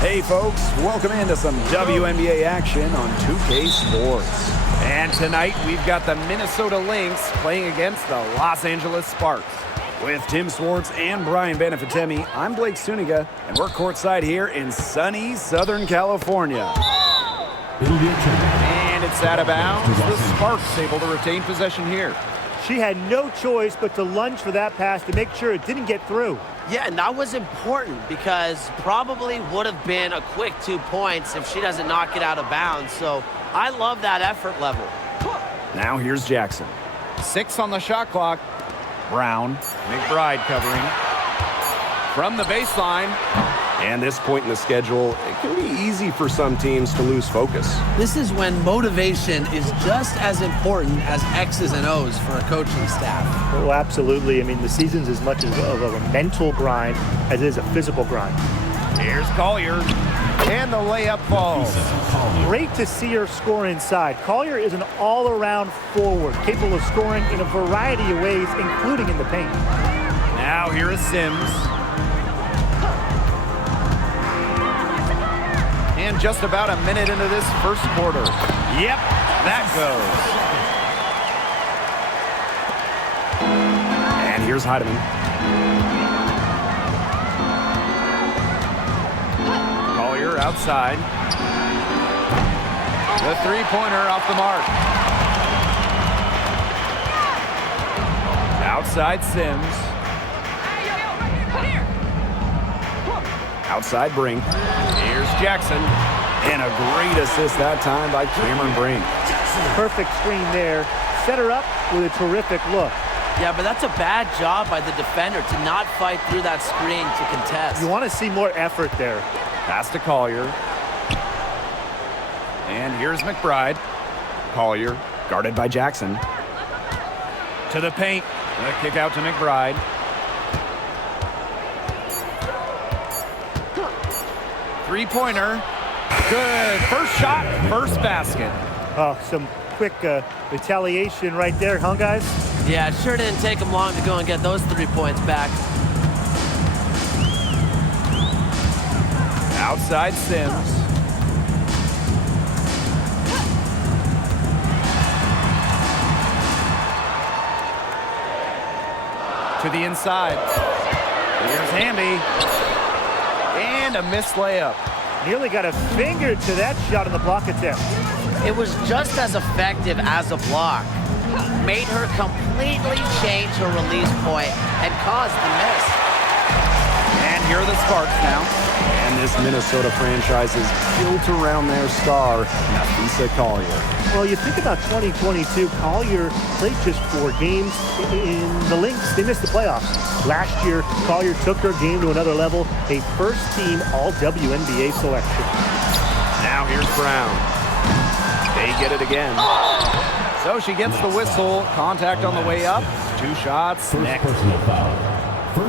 Hey folks, welcome into some WNBA action on 2K Sports. And tonight we've got the Minnesota Lynx playing against the Los Angeles Sparks. With Tim Swartz and Brian Benefitemi, I'm Blake Suniga, and we're courtside here in sunny Southern California. And it's out of bounds. The Sparks able to retain possession here. She had no choice but to lunge for that pass to make sure it didn't get through. Yeah, and that was important because probably would have been a quick 2 points if she doesn't knock it out of bounds. So I love that effort level. Now here's Jackson. 6 on the shot clock. Brown, McBride covering. From the baseline. And this point in the schedule, it can be easy for some teams to lose focus. This is when motivation is just as important as X's and O's for a coaching staff. Oh, absolutely. I mean, the season's as much of a mental grind as it is a physical grind. Here's Collier. And the layup falls. Great to see her score inside. Collier is an all-around forward, capable of scoring in a variety of ways, including in the paint. Now here is Sims. And just about a minute into this first quarter. Yep, that goes. And here's Heidemann. Collier outside. The three-pointer off the mark. Outside Sims. Outside Brink. Here's Jackson. And a great assist that time by Cameron Brink. Perfect screen there. Set her up with a terrific look. Yeah, but that's a bad job by the defender to not fight through that screen to contest. You want to see more effort there. Pass to Collier. And here's McBride. Collier, guarded by Jackson. To the paint. And a kick out to McBride. Three-pointer. Good. First shot, first basket. Oh, some quick retaliation right there, huh, guys? Yeah, it sure didn't take them long to go and get those 3 points back. Outside Sims. To the inside. Here's Hamby. And a missed layup. Nearly got a finger to that shot in the block attempt. It was just as effective as a block. Made her completely change her release point and caused the miss. And here are the Sparks now. And this Minnesota franchise is built around their star, Napheesa Collier. Well, you think about 2022, Collier played just 4 games. In the Lynx, they missed the playoffs. Last year, Collier took her game to another level, a first-team All-WNBA selection. Now here's Brown. They get it again. So she gets the whistle. Contact on the way up. 2 shots next.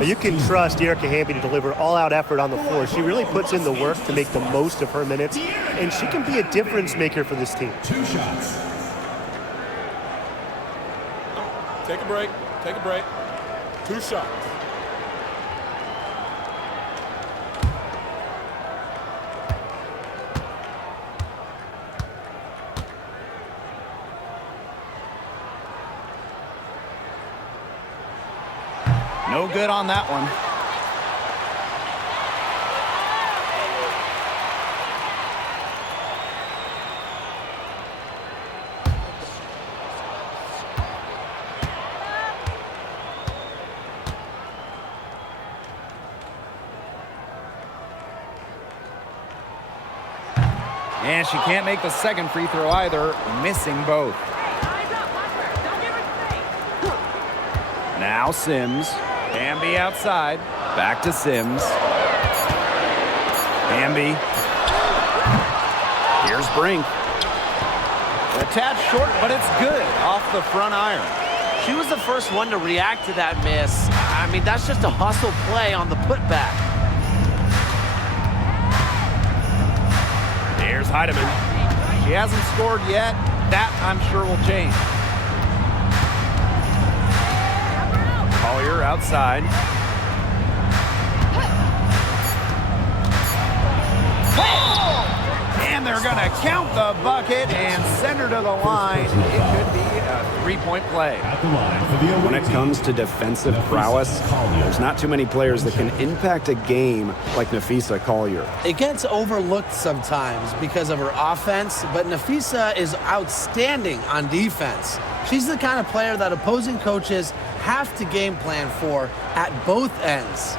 You can trust Erica Hamby to deliver all-out effort on the floor. She really puts in the work to make the most of her minutes, and she can be a difference maker for this team. 2 shots. Take a break. Take a break. 2 shots. No good on that one. And she can't make the second free throw either, missing both. Now Sims. Hamby outside. Back to Sims. Hamby. Here's Brink. A tad short, but it's good off the front iron. She was the first one to react to that miss. I mean, that's just a hustle play on the putback. Here's Heidemann. She hasn't scored yet. That, I'm sure, will change. Collier outside. count the bucket and send her to the line. It could be a three-point play. When it comes to defensive prowess, there's not too many players that can impact a game like Nafisa Collier. It gets overlooked sometimes because of her offense, but Nafisa is outstanding on defense. She's the kind of player that opposing coaches have to game plan for at both ends.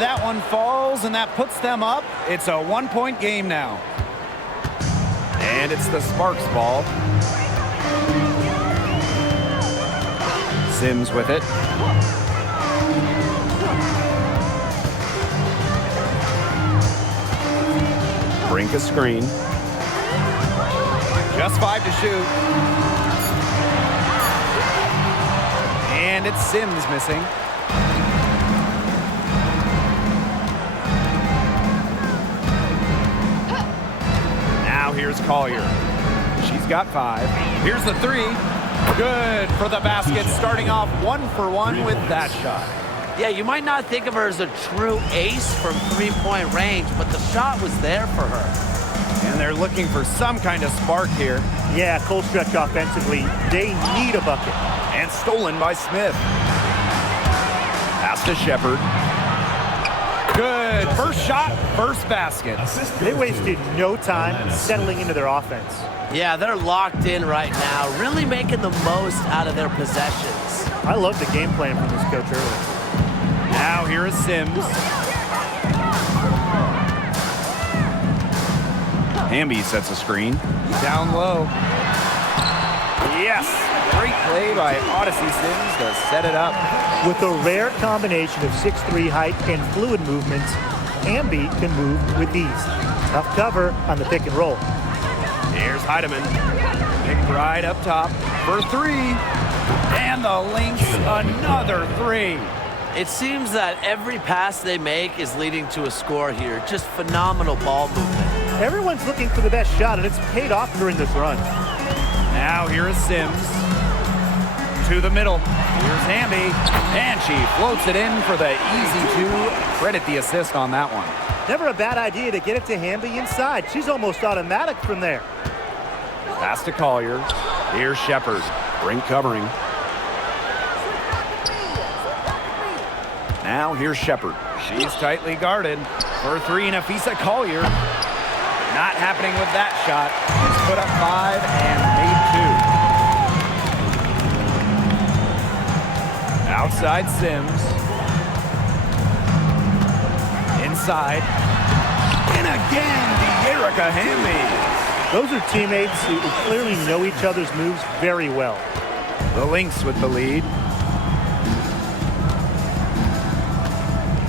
That one falls, and that puts them up. It's a one-point game now. And it's the Sparks ball. Sims with it. Brink a screen. Just 5 to shoot. And it's Sims missing. Here's Collier. She's got 5. Here's the 3. Good for the basket, starting off 1 for 1 with that shot. Yeah, you might not think of her as a true ace from three-point range, but the shot was there for her. And they're looking for some kind of spark here. Yeah, cold stretch offensively. They need a bucket. And stolen by Smith. Pass to Shepard. Good. First shot, first basket. They wasted no time settling into their offense. Yeah, they're locked in right now, really making the most out of their possessions. I love the game plan from this coach earlier. Now here is Sims. Hamby sets a screen. Down low. Yes. Great play by Odyssey Sims to set it up. With a rare combination of 6'3" height and fluid movements, Hamby can move with ease. Tough cover on the pick and roll. Here's Heidemann. McBride up top for 3. And the Lynx, another 3. It seems that every pass they make is leading to a score here. Just phenomenal ball movement. Everyone's looking for the best shot, and it's paid off during this run. Now here is Sims. To the middle. Here's Hamby. And she floats it in for the easy 2. Credit the assist on that one. Never a bad idea to get it to Hamby inside. She's almost automatic from there. Pass to Collier. Here's Shepard. Brink covering. Now here's Shepard. She's tightly guarded. For 3, Nafisa Collier. Not happening with that shot. It's put up 5 and made 2. Outside Sims. Inside. And again, De'Erica Hamby. Those are teammates who clearly know each other's moves very well. The Lynx with the lead.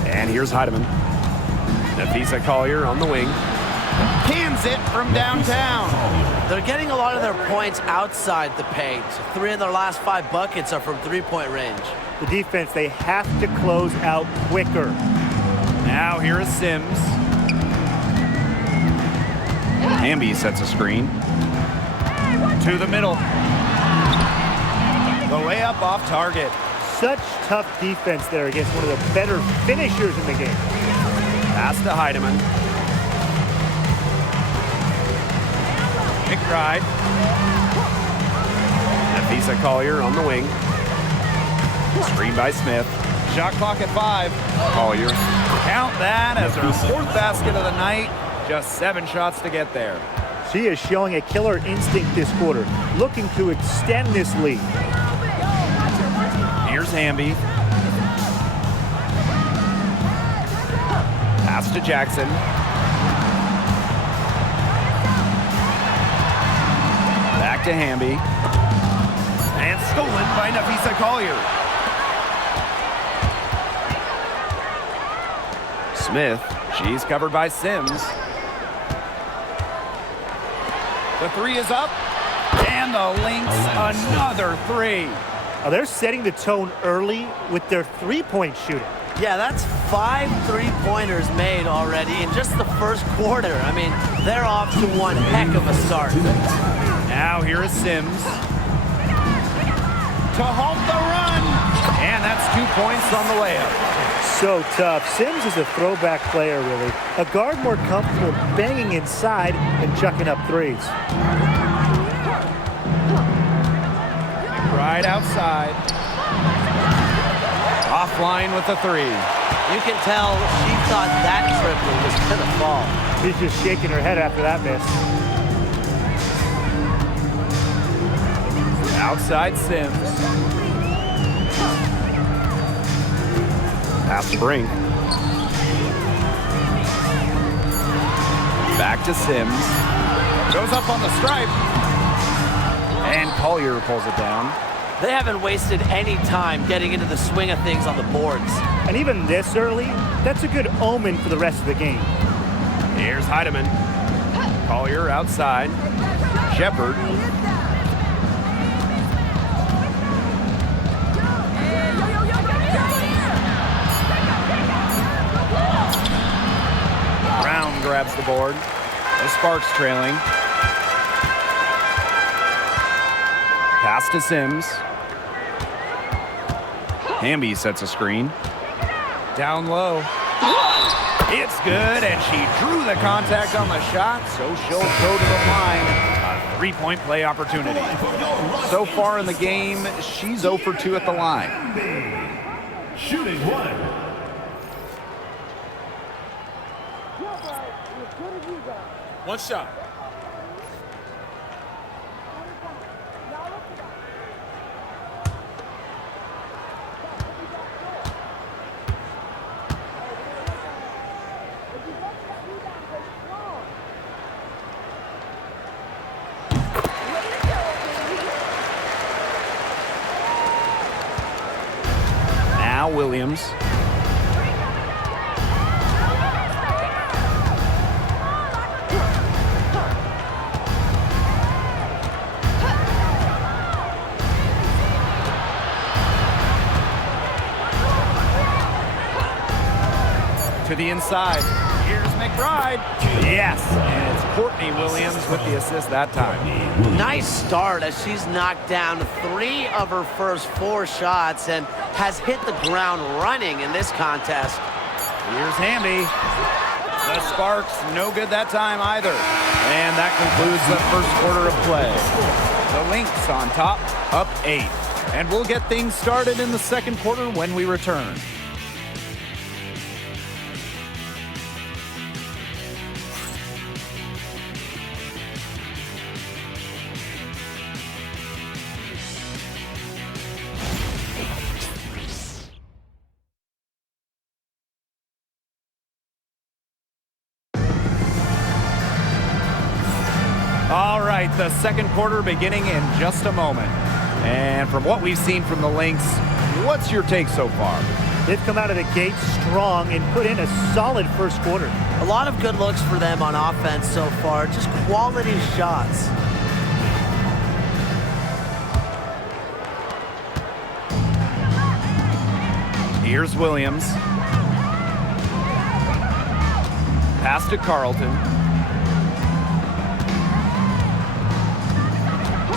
And here's Heidemann. Nafisa Collier on the wing. Cans it from downtown. They're getting a lot of their points outside the paint. 3 of their last 5 buckets are from three-point range. The defense, they have to close out quicker. Now here is Sims. Hamby sets a screen. To the middle. The layup off target. Such tough defense there against one of the better finishers in the game. Pass to Heidemann. McBride. Nafisa Collier on the wing. Screen by Smith. Shot clock at 5. Collier. Count that as her 4th basket of the night. Just 7 shots to get there. She is showing a killer instinct this quarter, looking to extend this lead. Here's Hamby. Pass to Jackson. Back to Hamby. And stolen by Nafisa Collier. Smith, she's covered by Sims. The 3 is up. And the Lynx, another 3. Now they're setting the tone early with their three-point shooting. Yeah, that's 5 3-pointers made already in just the first quarter. I mean, they're off to one heck of a start. Now here is Sims to halt the run. And that's 2 points on the layup. So tough. Sims is a throwback player, really. A guard more comfortable banging inside and chucking up threes. Right outside. Offline with the 3. You can tell she thought that triple was going to fall. She's just shaking her head after that miss. Outside Sims. Pass to Brink. Back to Sims. Goes up on the stripe. And Collier pulls it down. They haven't wasted any time getting into the swing of things on the boards. And even this early, that's a good omen for the rest of the game. Here's Heidemann. Collier outside. Shepard. Brown grabs the board. The Sparks trailing. Pass to Sims. Hamby sets a screen. Down low. It's good, and she drew the contact on the shot, so she'll go to the line. A 3-point play opportunity. So far in the game, she's 0 for 2 at the line. Shooting 1. One shot. Now Williams. To the inside. Here's McBride. Yes, and it's Courtney Williams with the assist that time. Nice start as she's knocked down 3 of her first 4 shots and has hit the ground running in this contest. Here's Hamby. The Sparks, no good that time either. And that concludes the first quarter of play. The Lynx on top, up 8. And we'll get things started in the second quarter when we return. All right, the second quarter beginning in just a moment. And from what we've seen from the Lynx, what's your take so far? They've come out of the gate strong and put in a solid first quarter. A lot of good looks for them on offense so far, just quality shots. Here's Williams. Pass to Carlton.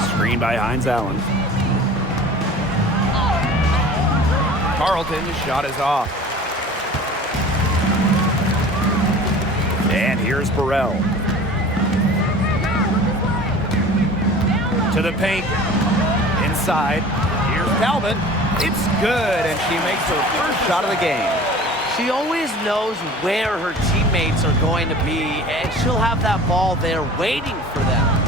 Screen by Hines Allen. Carlton's shot is off. And here's Burrell. To the paint. Inside. Here's Talbot. It's good, and she makes her first shot of the game. She always knows where her teammates are going to be, and she'll have that ball there waiting for them.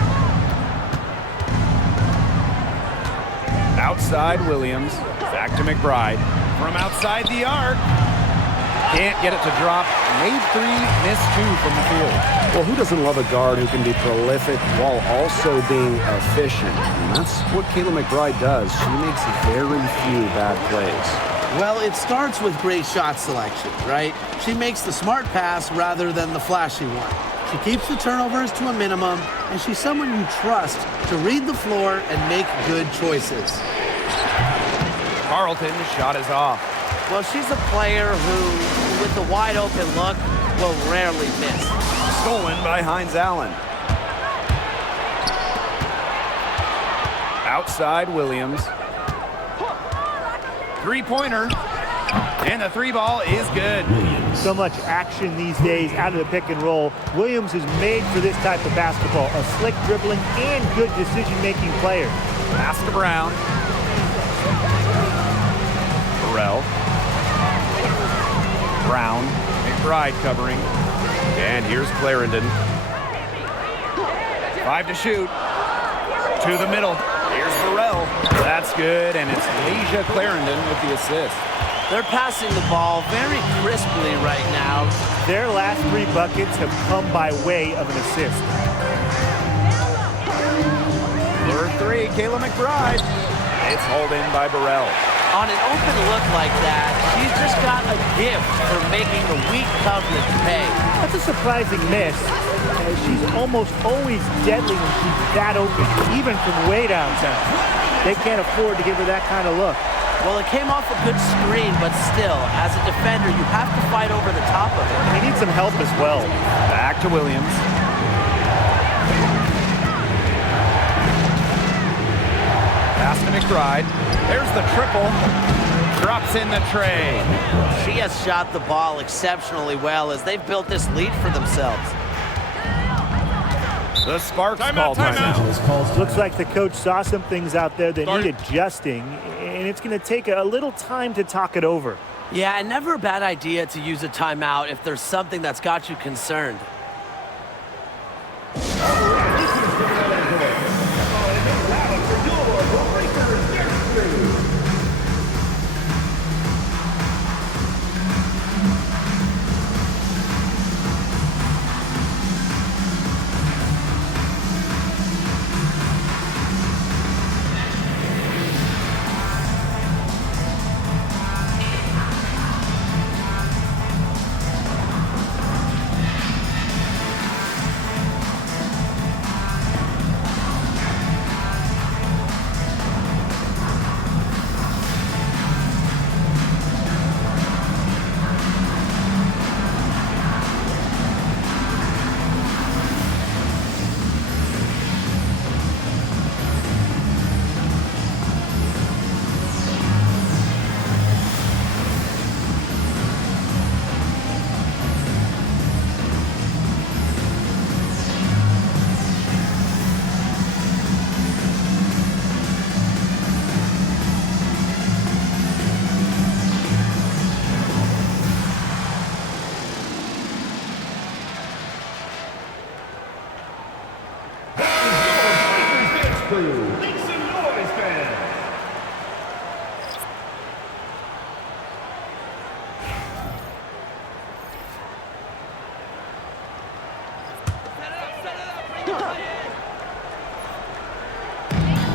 Outside Williams. Back to McBride. From outside the arc. Can't get it to drop. Made 3, missed 2 from the field. Well, who doesn't love a guard who can be prolific while also being efficient? And that's what Kayla McBride does. She makes very few bad plays. Well, it starts with great shot selection, right? She makes the smart pass rather than the flashy one. She keeps the turnovers to a minimum, and she's someone you trust to read the floor and make good choices. Carlton's shot is off. Well, she's a player who, with a wide open look, will rarely miss. Stolen by Hines Allen. Outside Williams. Three-pointer. And the three ball is good. So much action these days out of the pick and roll. Williams is made for this type of basketball. A slick dribbling and good decision-making player. Pass to Brown. Burrell. Brown. McBride covering. And here's Clarendon. 5 to shoot. To the middle. Here's Burrell. That's good, and it's Asia Clarendon with the assist. They're passing the ball very crisply right now. Their last 3 buckets have come by way of an assist. Third 3, Kayla McBride. It's hauled in by Burrell. On an open look like that, she's just got a gift for making the weak coverage pay. That's a surprising miss. She's almost always deadly when she's that open, even from way downtown. They can't afford to give her that kind of look. Well, it came off a good screen, but still, as a defender, you have to fight over the top of it. He needs some help as well. Back to Williams. Pass to McBride. There's the triple. Drops in the tray. She has shot the ball exceptionally well as they've built this lead for themselves. The Sparks call timeout. Looks like the coach saw some things out there that need adjusting, and it's going to take a little time to talk it over. Yeah, and never a bad idea to use a timeout if there's something that's got you concerned.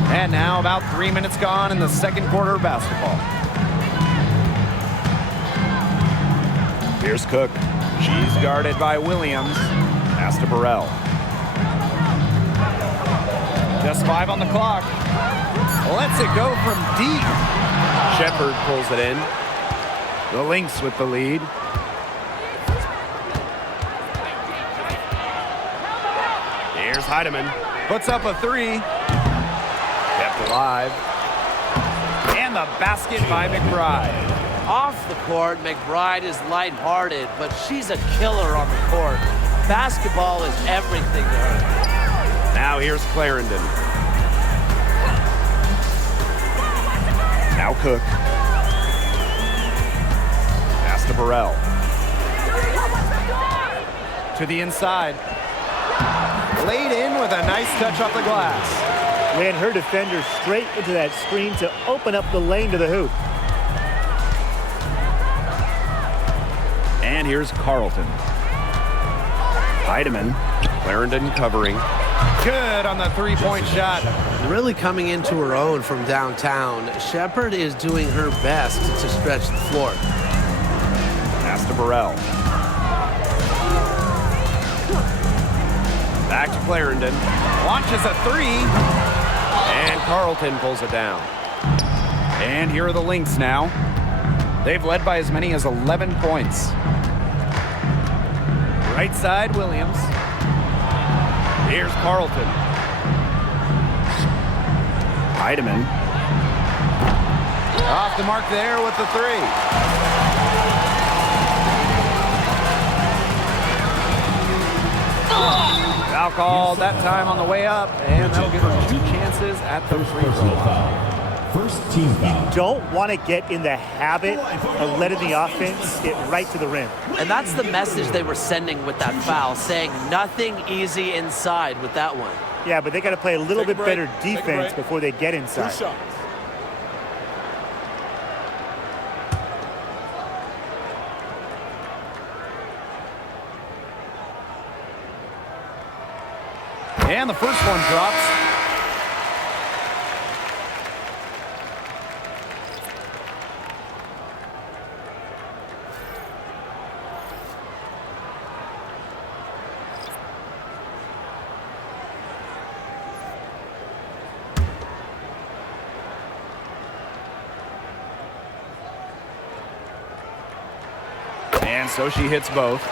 And now about 3 minutes gone in the second quarter of basketball. Here's Cook. She's guarded by Williams. Pass to Burrell. Just 5 on the clock. Lets it go from deep. Shepard pulls it in. The Lynx with the lead. Here's Heidemann. Puts up a 3. Kept alive. And the basket by McBride. Off the court, McBride is lighthearted, but she's a killer on the court. Basketball is everything to her. Now here's Clarendon. Now Cook. Pass to Burrell. To the inside. Laid in with a nice touch off the glass. Ran her defender straight into that screen to open up the lane to the hoop. And here's Carlton. Heidemann. Clarendon covering. Good on the three-point shot. Really coming into her own from downtown. Shepard is doing her best to stretch the floor. Pass to Burrell. Back to Clarendon. Launches a 3. And Carlton pulls it down. And here are the Lynx now. They've led by as many as 11 points. Right side, Williams. Here's Carlton. Heidemann. Off the mark there with the three. Foul called that time on the way up, and that'll give them 2 chances at the free throw line. First team foul. Don't want to get in the habit of letting the offense get right to the rim. And that's the message they were sending with that foul, saying nothing easy inside with that one. Yeah, but they got to play a little bit better defense before they get inside. 2 shots. And the first one drops. And so she hits both.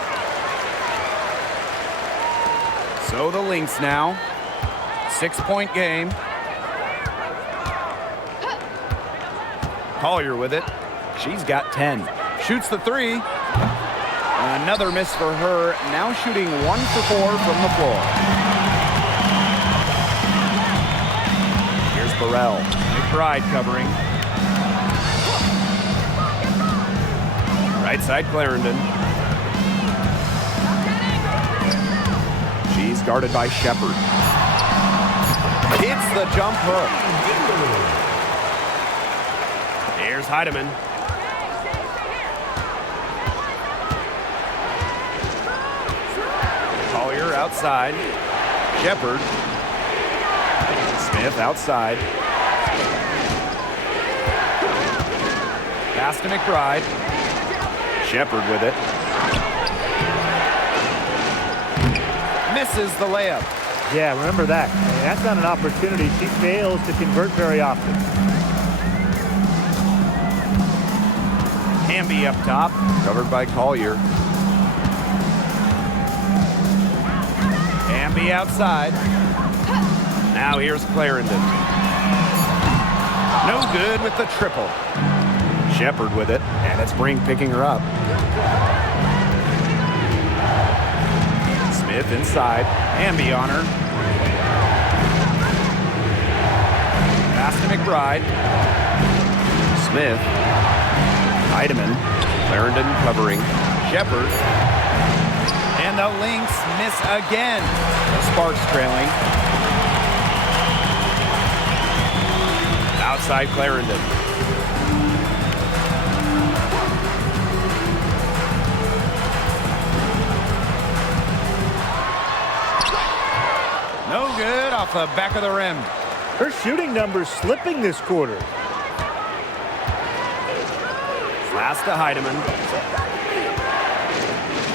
So the Lynx now. 6-point game. Collier with it. She's got 10. Shoots the three. Another miss for her. Now shooting 1 for 4 from the floor. Here's Burrell. McBride covering. Right side, Clarendon. She's guarded by Shepard. Hits the jump hook. Here's Heidemann. Collier outside. Shepard. Smith outside. Pass to McBride. Shepard with it. Misses the layup. Yeah, remember that. And that's not an opportunity she fails to convert very often. Hamby up top, covered by Collier. Hamby outside. Now here's Clarendon. No good with the triple. Shepard with it, and it's Brink picking her up. Smith inside. Hamby on her. Pass to McBride. Smith. Heidemann. Clarendon covering. Shepard. And the Lynx miss again. The Sparks trailing. Outside Clarendon. No good off the back of the rim. Her shooting numbers slipping this quarter. Pass to Heidemann.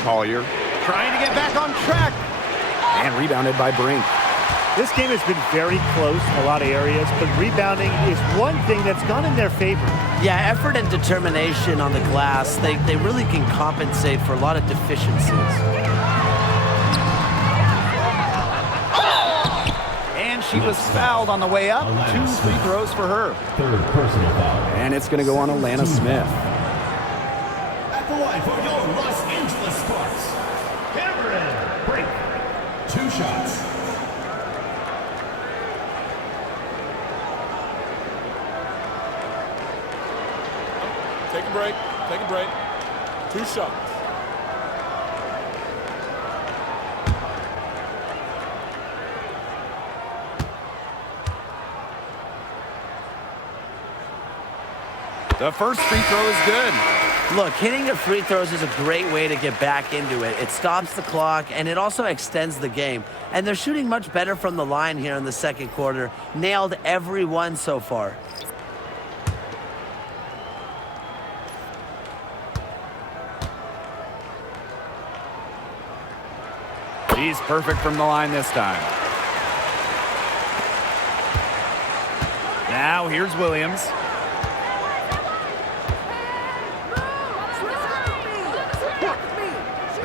Collier trying to get back on track. And rebounded by Brink. This game has been very close in a lot of areas, but rebounding is one thing that's gone in their favor. Yeah, effort and determination on the glass, they really can compensate for a lot of deficiencies. And she was fouled on the way up. 2 free throws for her. Third personal foul. And it's going to go on Alana Smith. At the line for your Los Angeles Sparks, Cameron Brink. 2 shots. Take a break. Take a break. 2 shots. The first free throw is good. Look, hitting your free throws is a great way to get back into it. It stops the clock, and it also extends the game. And they're shooting much better from the line here in the second quarter. Nailed every one so far. She's perfect from the line this time. Now here's Williams.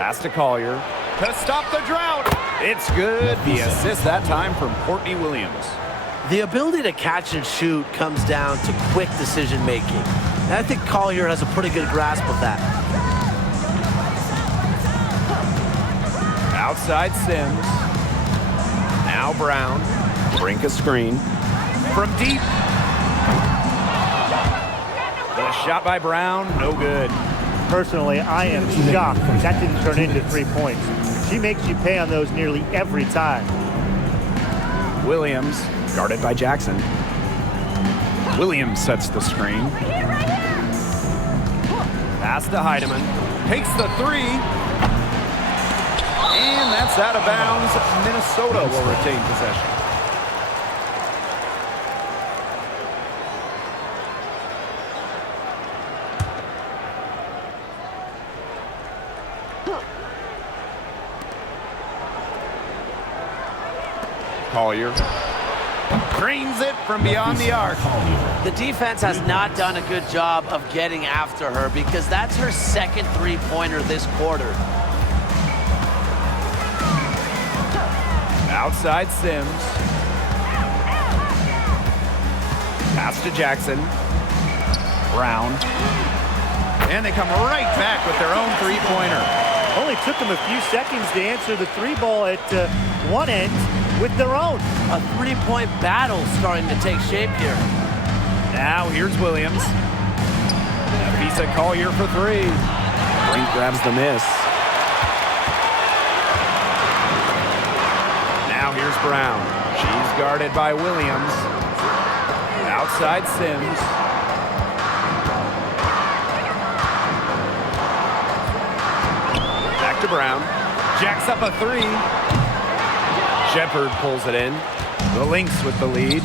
Pass to Collier to stop the drought. It's good. The assist that time from Courtney Williams. The ability to catch and shoot comes down to quick decision making. And I think Collier has a pretty good grasp of that. Outside Sims. Now Brown. Brink a screen. From deep. The shot by Brown, no good. Personally, I am shocked that didn't turn into 3 points. She makes you pay on those nearly every time. Williams, guarded by Jackson. Williams sets the screen. Pass to Heidemann. Takes the three. And that's out of bounds. Minnesota will retain possession. Collier drains it from beyond the arc. The defense has not done a good job of getting after her because that's her second three-pointer this quarter. Outside Sims. Pass to Jackson. Brown. And they come right back with their own three-pointer. Only took them a few seconds to answer the three ball at one end with their own. A three-point battle starting to take shape here. Now here's Williams. Nafisa Collier for three. Brink grabs the miss. Now here's Brown. She's guarded by Williams. Outside Sims. Back to Brown. Jacks up a three. Shepard pulls it in. The Lynx with the lead.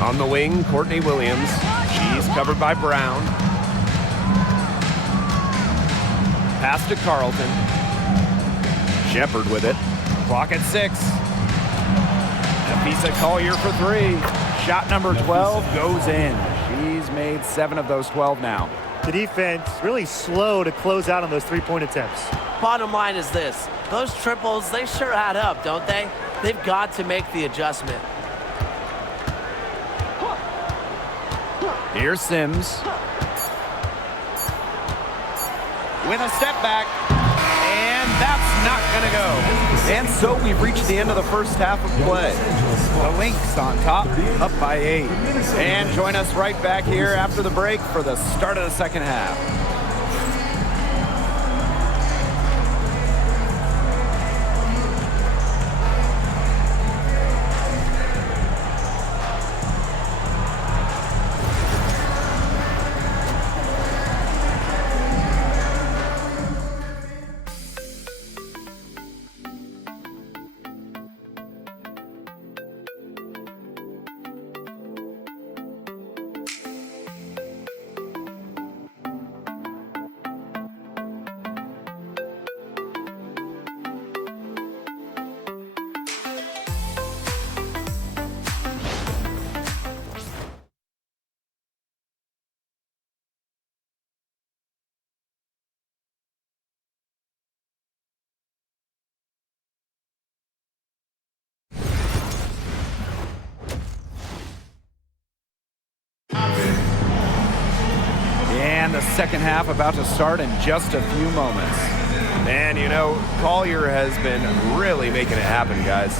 On the wing, Courtney Williams. She's covered by Brown. Pass to Carlton. Shepard with it. Clock at 6. Nafisa Collier for three. Shot number 12 goes in. She's made 7 of those 12 now. The defense really slow to close out on those three-point attempts. Bottom line is this. Those triples, they sure add up, don't they? They've got to make the adjustment. Here's Sims. With a step back. And that's not going to go. And so we've reached the end of the first half of play. The Lynx on top, up by 8. And join us right back here after the break for the start of the second half. And the second half about to start in just a few moments. And you know, Collier has been really making it happen, guys.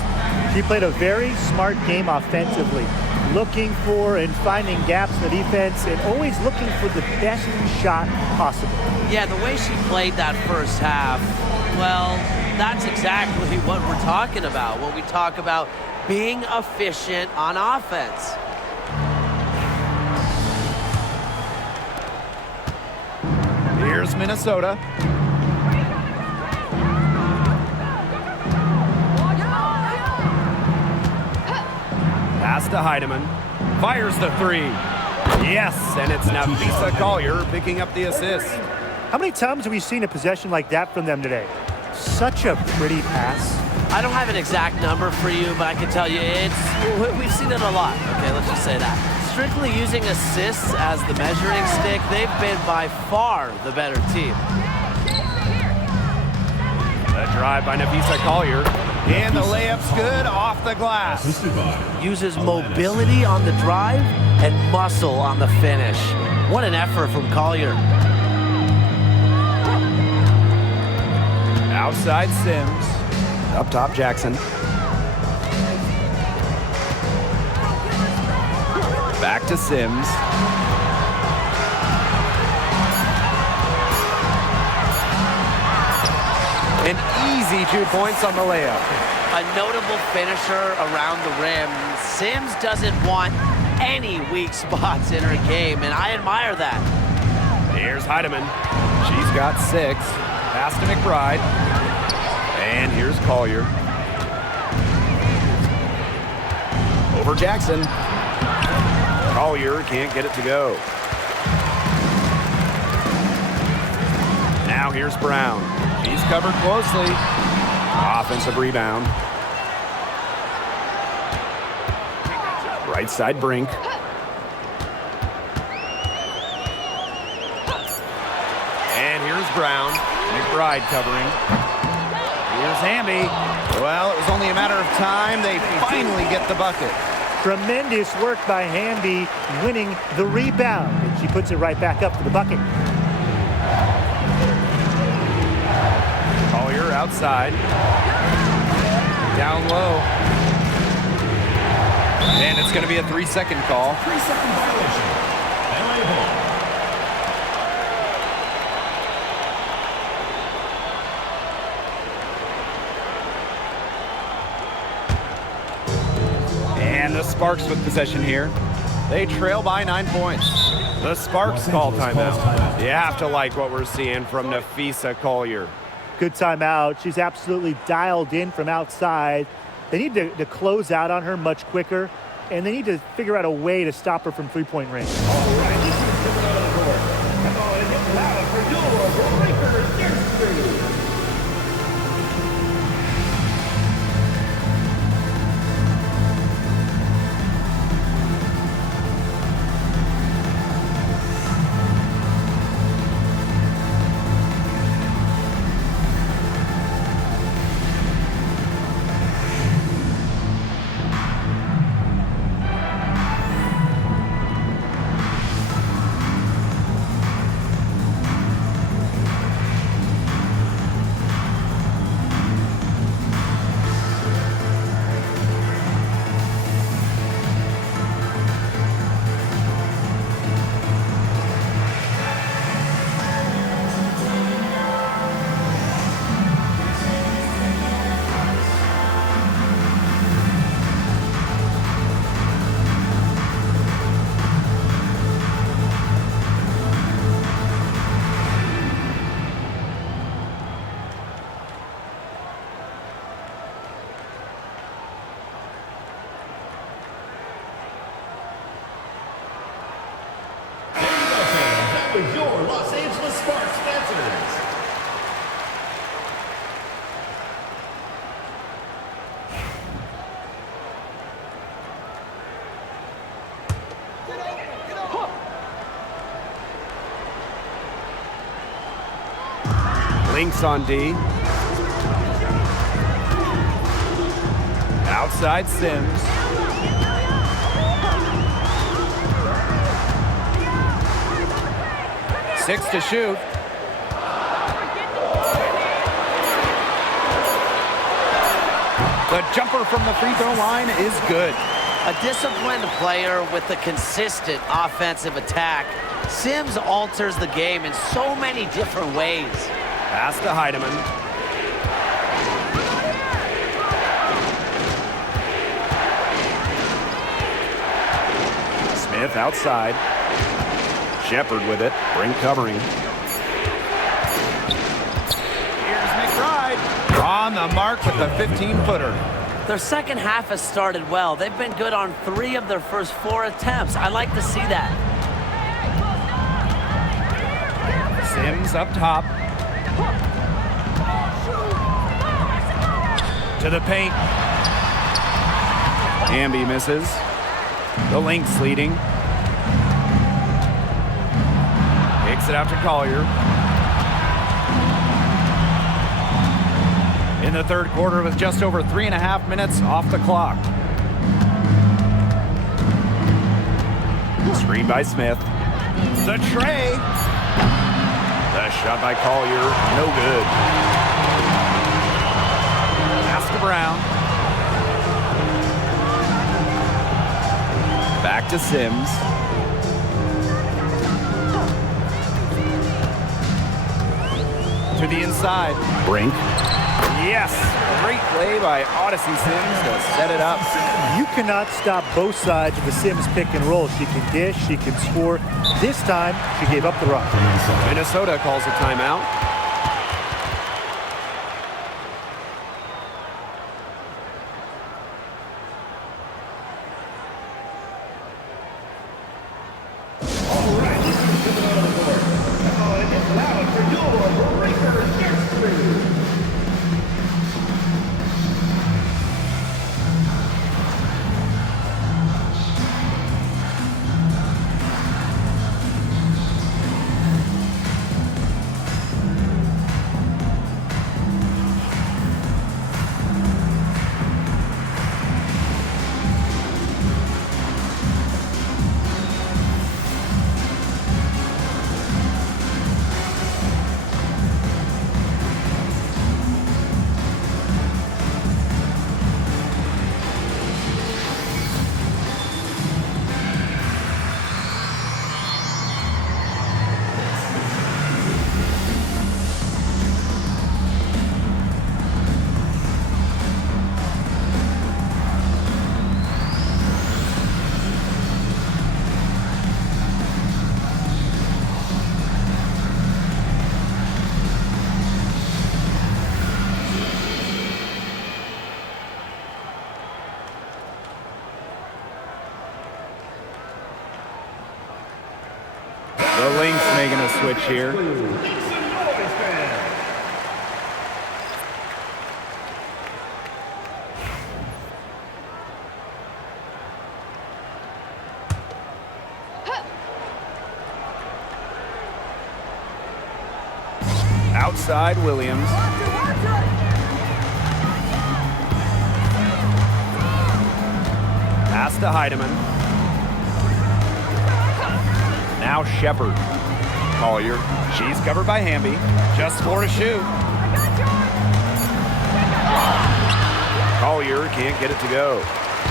She played a very smart game offensively, looking for and finding gaps in the defense and always looking for the best shot possible. Yeah, the way she played that first half, well, that's exactly what we're talking about when we talk about being efficient on offense. Here's Minnesota. Pass to Heidemann. Fires the three. Yes, and it's Nafisa Collier picking up the assist. How many times have we seen a possession like that from them today? Such a pretty pass. I don't have an exact number for you, but I can tell you we've seen it a lot. Okay, let's just say that. Strictly using assists as the measuring stick, they've been by far the better team. The drive by Napisa Collier. And the layup's good off the glass. Uses mobility on the drive and muscle on the finish. What an effort from Collier. Outside Sims. Up top Jackson. Back to Sims. An easy 2 points on the layup. A notable finisher around the rim. Sims doesn't want any weak spots in her game, and I admire that. Here's Heidemann. She's got 6. Pass to McBride. And here's Collier. Over Jackson. Collier can't get it to go. Now here's Brown. She's covered closely. Offensive rebound. Right side Brink. And here's Brown. McBride covering. Here's Hamby. Well, it was only a matter of time. They finally get the bucket. Tremendous work by Hamby, winning the rebound. And she puts it right back up for the bucket. Collier outside. Down low. And it's going to be a 3-second call. 3-second violation. LA ball. And the Sparks with possession here. They trail by 9 points. The Sparks call timeout. You have to like what we're seeing from Napisa Collier. Good timeout. She's absolutely dialed in from outside. They need to close out on her much quicker, and they need to figure out a way to stop her from three-point range. All right, this is coming out of the court. Come on and get loud for your breakers. There's 3. With your Los Angeles Sparks dancers. Lynx on D. Outside Sims. Six to shoot. The jumper from the free throw line is good. A disciplined player with a consistent offensive attack. Sims alters the game in so many different ways. Pass to Heidemann. Smith outside. Shepard with it. Brink covering. Here's McBride. On the mark with the 15-footer. Their second half has started well. They've been good on 3 of their first 4 attempts. I like to see that. Sims up top. To the paint. Hamby misses. The Lynx leading. Takes it out to Collier. In the third quarter with just over 3.5 minutes off the clock. Screen by Smith. The tray. The shot by Collier. No good. Pass to Brown. Back to Sims. To the inside. Brink. Yes. Great play by Odyssey Sims to set it up. You cannot stop both sides of the Sims pick and roll. She can dish, she can score. This time, she gave up the rock. Minnesota calls a timeout. All right, this is the middle of the court. Now it is loud for your breaker history. The Lynx making a switch here. Outside Williams. Pass to Heidemann. Now Shepard. Collier. She's covered by Hamby. Just 4 to shoot. Collier can't get it to go.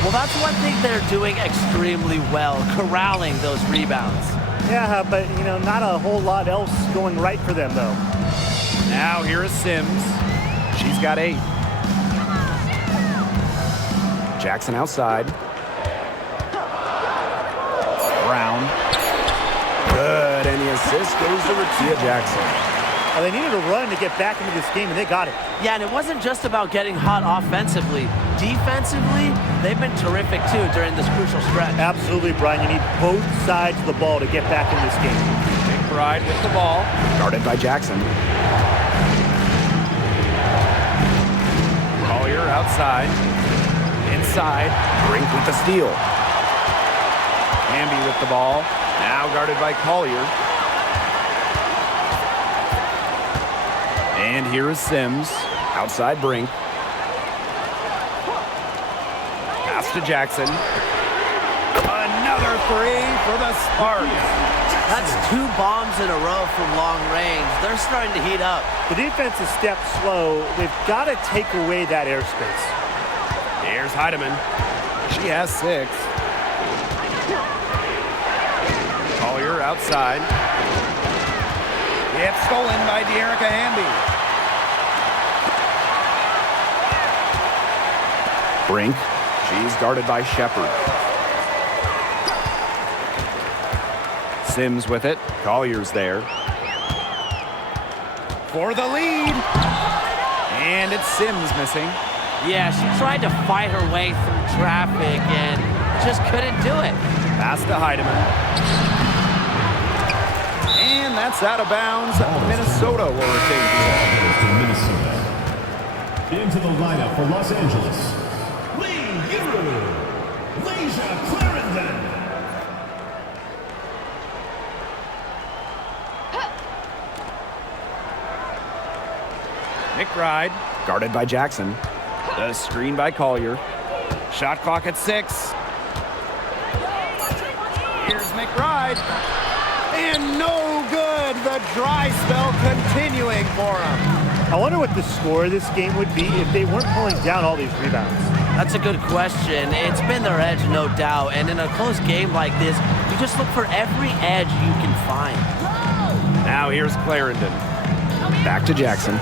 Well, that's one thing they're doing extremely well, corralling those rebounds. Yeah, but, not a whole lot else going right for them, though. Now here is Sims. She's got 8. Jackson outside. Brown. Good, and the assist goes to Rakia Jackson. Well, they needed a run to get back into this game, and they got it. Yeah, and it wasn't just about getting hot offensively. Defensively, they've been terrific, too, during this crucial stretch. Absolutely, Brian. You need both sides of the ball to get back in this game. McBride with the ball. Guarded by Jackson. Collier outside. Inside. Brink with the steal. Hamby with the ball. Now guarded by Collier. And here is Sims. Outside Brink. Pass to Jackson. Another 3 for the Sparks. That's 2 bombs in a row from long range. They're starting to heat up. The defense is stepped slow. They've got to take away that airspace. Here's Heidemann. She has 6. Collier outside. It's stolen by De'Erica Hamby. Brink. She's guarded by Shepard. Sims with it. Collier's there. For the lead. And it's Sims missing. Yeah, she tried to fight her way through traffic and just couldn't do it. Pass to Heidemann. And that's out of bounds. Minnesota will retain possession. Into the lineup for Los Angeles, Leisha Clarendon. McBride, guarded by Jackson. The screen by Collier. Shot clock at 6. Here's McBride. And no good. The dry spell continuing for him. I wonder what the score of this game would be if they weren't pulling down all these rebounds. That's a good question. It's been their edge, no doubt. And in a close game like this, you just look for every edge you can find. Now here's Clarendon. Back to Jackson.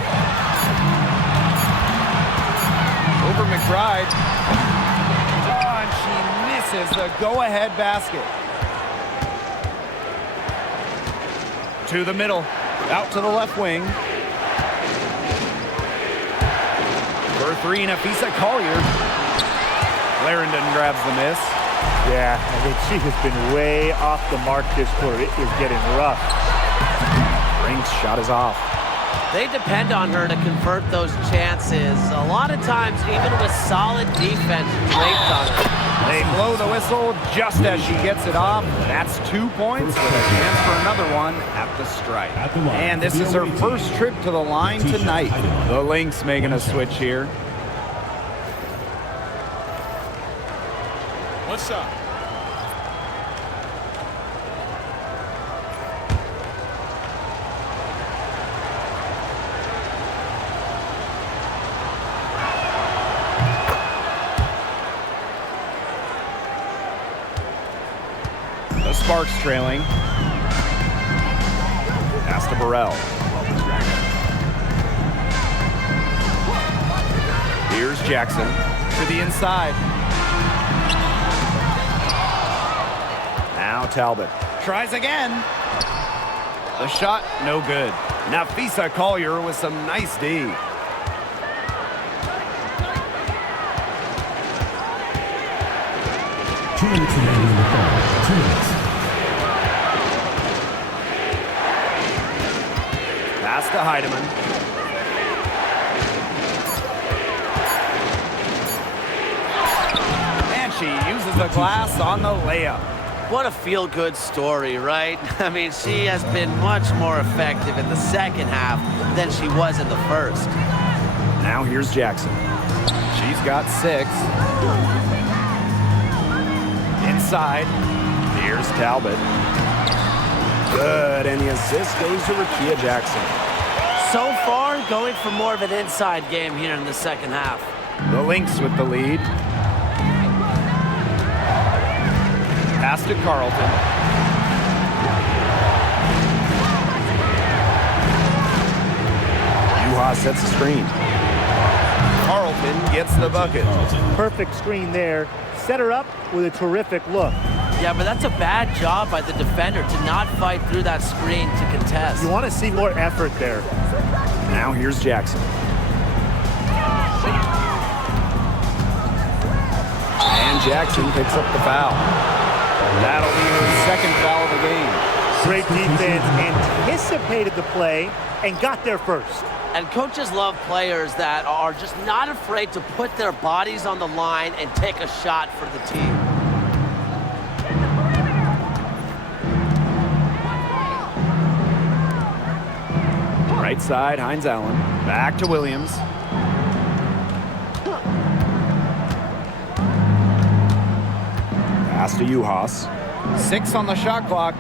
Over McBride. Oh, and she misses the go-ahead basket. To the middle. Out to the left wing. For 3, Nafisa Collier. Clarendon grabs the miss. Yeah, I mean, she has been way off the mark this quarter. It is getting rough. Brink's shot is off. They depend on her to convert those chances. A lot of times, even with solid defense draped on her. They blow the whistle just as she gets it off. That's 2 points with a chance for another one at the stripe. And this is her first trip to the line tonight. The Lynx making a switch here. One shot. The Sparks trailing. Pass to Burrell. Here's Jackson to the inside. Now Talbot tries again. The shot, no good. Nafisa Collier with some nice D. Pass to Heidemann. And she uses the glass on the layup. What a feel-good story, right? I mean, she has been much more effective in the second half than she was in the first. Now here's Jackson. She's got 6. Inside. Here's Talbot. Good, and the assist goes to Rakia Jackson. So far, going for more of an inside game here in the second half. The Lynx with the lead. Pass to Carlton. Yuha sets the screen. Carlton gets the bucket. Perfect screen there. Set her up with a terrific look. Yeah, but that's a bad job by the defender to not fight through that screen to contest. You want to see more effort there. Now here's Jackson. And Jackson picks up the foul. That'll be her second foul of the game. Great defense, anticipated the play, and got there first. And coaches love players that are just not afraid to put their bodies on the line and take a shot for the team. Right side, Hines Allen. Back to Williams. Pass to Uhas. 6 on the shot clock.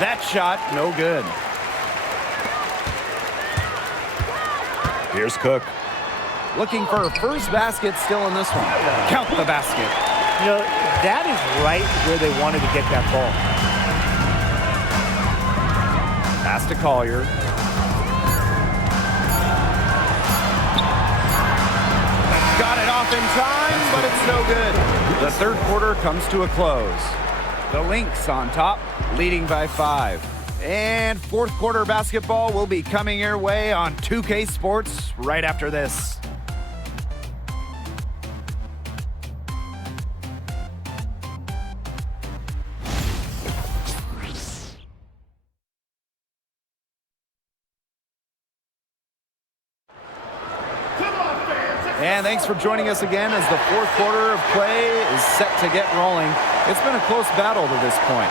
That shot, no good. Here's Cook. Looking for her first basket still in this one. Count the basket. You know, that is right where they wanted to get that ball. Pass to Collier. Got it off in time, but it's no good. The third quarter comes to a close. The Lynx on top, leading by 5. And fourth quarter basketball will be coming your way on 2K Sports right after this. And thanks for joining us again as the fourth quarter of play is set to get rolling. It's been a close battle to this point.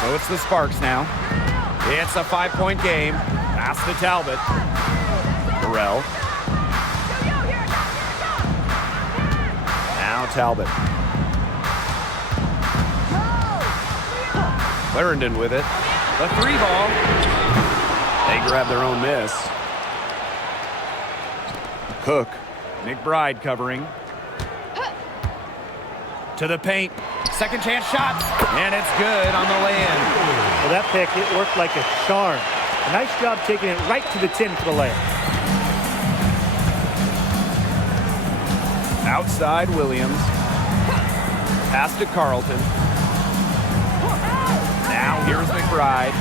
So it's the Sparks now. It's a 5-point game. Pass to Talbot. Burrell. Now Talbot. Clarendon with it. The 3 ball. They grab their own miss. Cook. McBride covering. To the paint. Second chance shot. And it's good on the lay-in. Well, that pick, it worked like a charm. A nice job taking it right to the tin for the layup. Outside Williams. Pass to Carlton. Now here's McBride.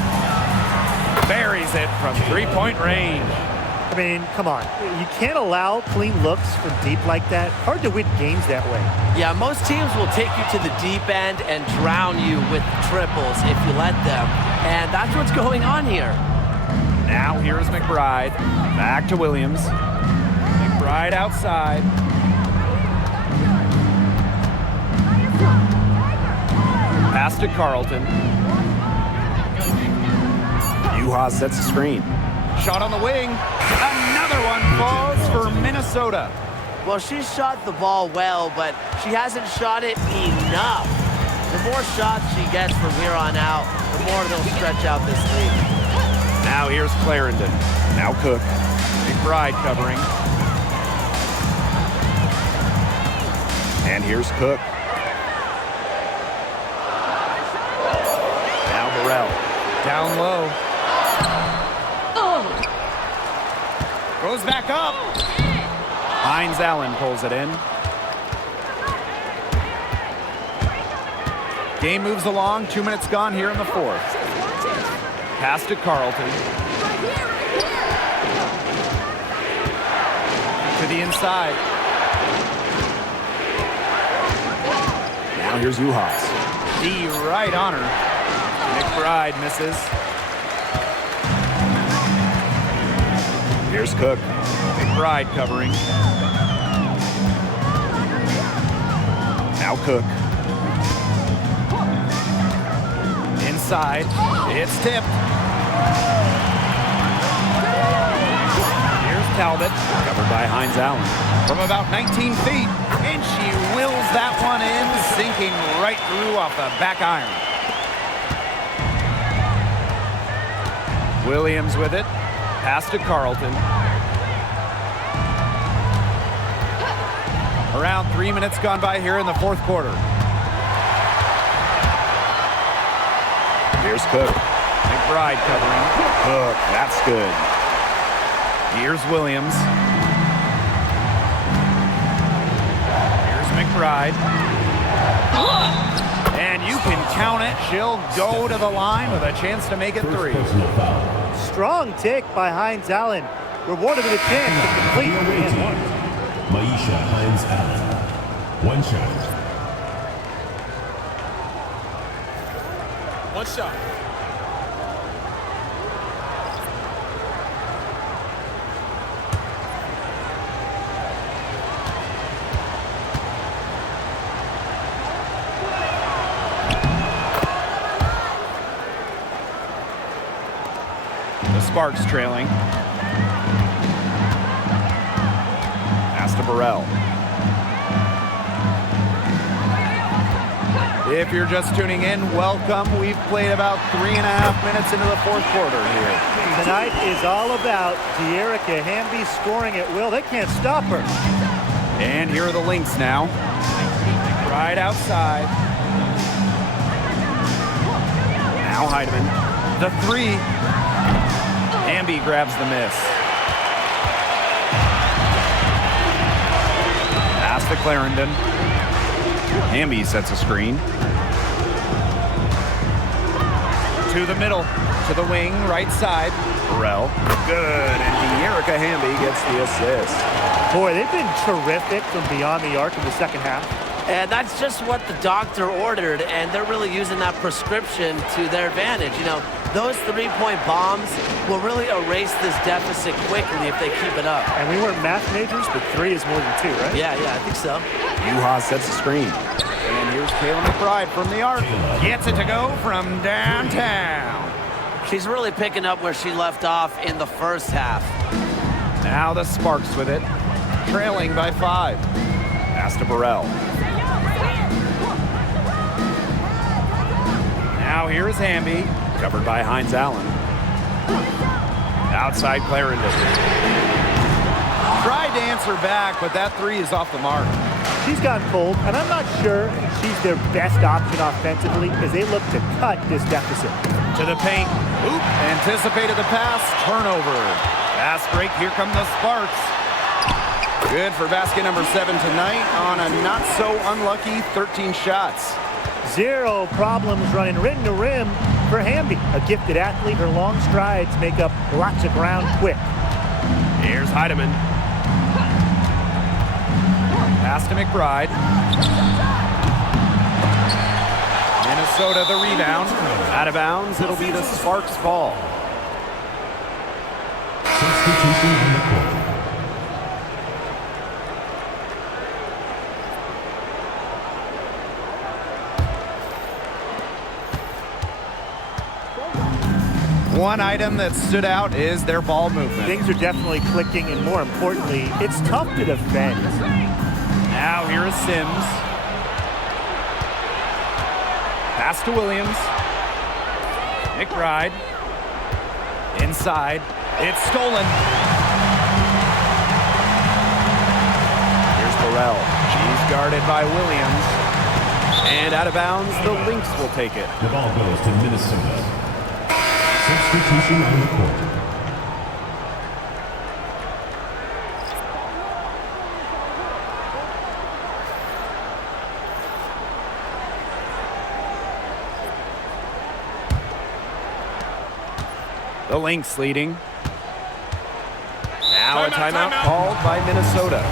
Buries it from 3-point range. I mean, come on. You can't allow clean looks from deep like that. Hard to win games that way. Yeah, most teams will take you to the deep end and drown you with triples if you let them. And that's what's going on here. Now here's McBride. Back to Williams. McBride outside. Pass to Carlton. Juha sets the screen. Shot on the wing. Another one falls for Minnesota. Well, she shot the ball well, but she hasn't shot it enough. The more shots she gets from here on out, the more they'll stretch out this lead. Now here's Clarendon. Now Cook. McBride covering. And here's Cook. Now Burrell. Down low. Goes back up. Hines Allen pulls it in. Game moves along. 2 minutes gone here in the fourth. Pass to Carlton. To the inside. Now here's Juhas. D right on her. McBride misses. Here's Cook. McBride covering. Now Cook. Inside. It's tipped. Here's Talbot. Covered by Hines Allen. From about 19 feet. And she wills that one in, sinking right through off the back iron. Williams with it. Pass to Carlton. Around 3 minutes gone by here in the fourth quarter. Here's Cook. McBride covering. Cook, that's good. Here's Williams. Here's McBride. And you can count it. She'll go to the line with a chance to make it 3. Strong take by Hines Allen. Rewarded with a chance to complete and one. Maisha Hines Allen. 1 shot. One shot. The Sparks trailing. Pass to Burrell. If you're just tuning in, welcome. We've played about 3.5 minutes into the fourth quarter here. Tonight is all about De'Erica Hamby scoring at will. They can't stop her. And here are the Lynx now. Right outside. Now Heidemann. The 3. Hamby grabs the miss. Pass to Clarendon. Hamby sets a screen. To the middle. To the wing, right side. Burrell. Good. And De'Erica Hamby gets the assist. Boy, they've been terrific from beyond the arc in the second half. And that's just what the doctor ordered, and they're really using that prescription to their advantage. You know, those three-point bombs will really erase this deficit quickly if they keep it up. And we weren't math majors, but 3 is more than 2, right? Yeah, I think so. Yuha sets the screen. And here's Kayla McBride from the arc. Gets it to go from downtown. She's really picking up where she left off in the first half. Now the Sparks with it. Trailing by 5. Pass to Burrell. Now here is Hamby. Covered by Hines Allen. Outside Clarendon. Tried to answer back, but that 3 is off the mark. She's gotten cold, and I'm not sure she's their best option offensively as they look to cut this deficit. To the paint. Oop. Anticipated the pass. Turnover. Fast break. Here come the Sparks. Good for basket number 7 tonight on a not-so-unlucky 13 shots. 0 problems running rim to rim for Hamby. A gifted athlete, her long strides make up lots of ground quick. Here's Heidemann. Pass to McBride. Minnesota the rebound. Out of bounds, it'll be the Sparks' ball. Substitution on the court. One item that stood out is their ball movement. Things are definitely clicking, and more importantly, it's tough to defend. Now here is Sims. Pass to Williams. McBride. Inside. It's stolen. Here's Burrell. She's guarded by Williams. And out of bounds, the Lynx will take it. The ball goes to Minnesota. Substitution on the court. The Lynx leading. Now a timeout called by Minnesota.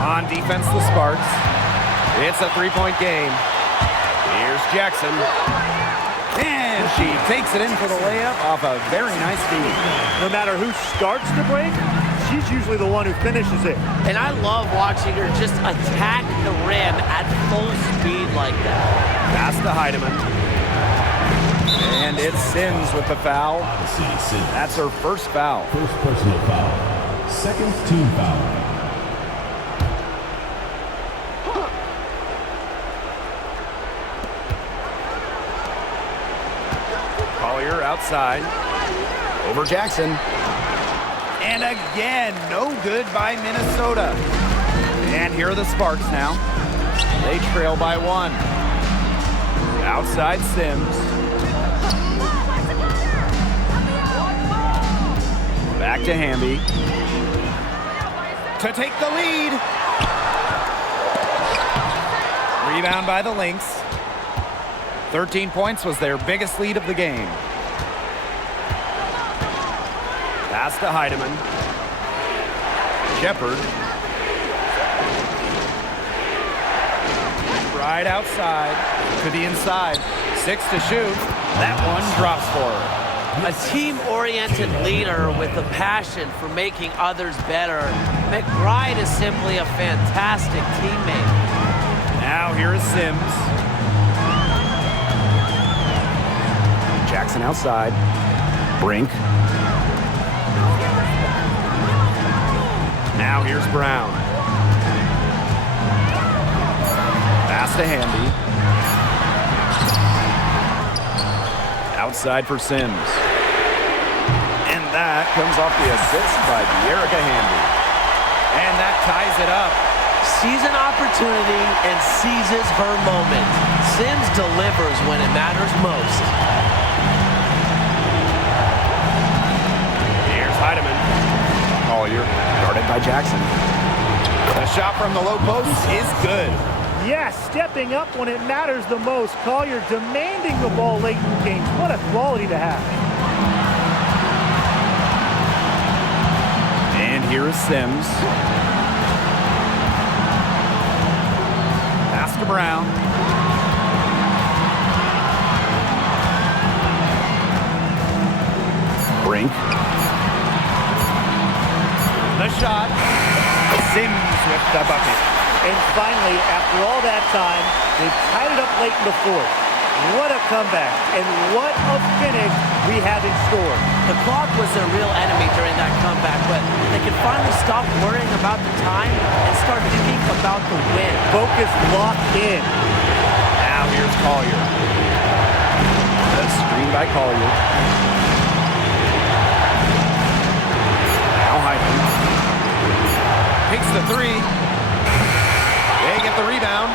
On defense, the Sparks. It's a three-point game. Here's Jackson. And she takes it in for the layup off a very nice feed. No matter who starts the break, she's usually the one who finishes it. And I love watching her just attack the rim at full speed like that. Pass to Heidemann. And it's Sims with the foul. That's her first foul. First personal foul. Second team foul. Collier outside. Over Jackson. And again, no good by Minnesota. And here are the Sparks now. They trail by 1. Outside Sims. Back to Hamby. To take the lead. Rebound by the Lynx. 13 points was their biggest lead of the game. Pass to Heidemann. Shepard. Right outside to the inside. 6 to shoot. That one drops for her. A team-oriented leader with a passion for making others better. McBride is simply a fantastic teammate. Now here is Sims. Jackson outside. Brink. Now here's Brown. Pass to Hamby. Outside for Sims. And that comes off the assist by Erica Hamby. And that ties it up. Sees an opportunity and seizes her moment. Sims delivers when it matters most. Here's Heidemann. Collier, guarded by Jackson. The shot from the low post is good. Yes, stepping up when it matters the most. Collier demanding the ball late in games. What a quality to have. And here is Sims. Pass to Brown. Brink. The shot. Sims with the bucket. And finally, after all that time, they've tied it up late in the fourth. What a comeback, and what a finish we have in store. The clock was their real enemy during that comeback, but they can finally stop worrying about the time and start thinking about the win. Focus locked in. Now here's Collier. The screen by Collier. Now Heidemann. Takes the 3. They get the rebound.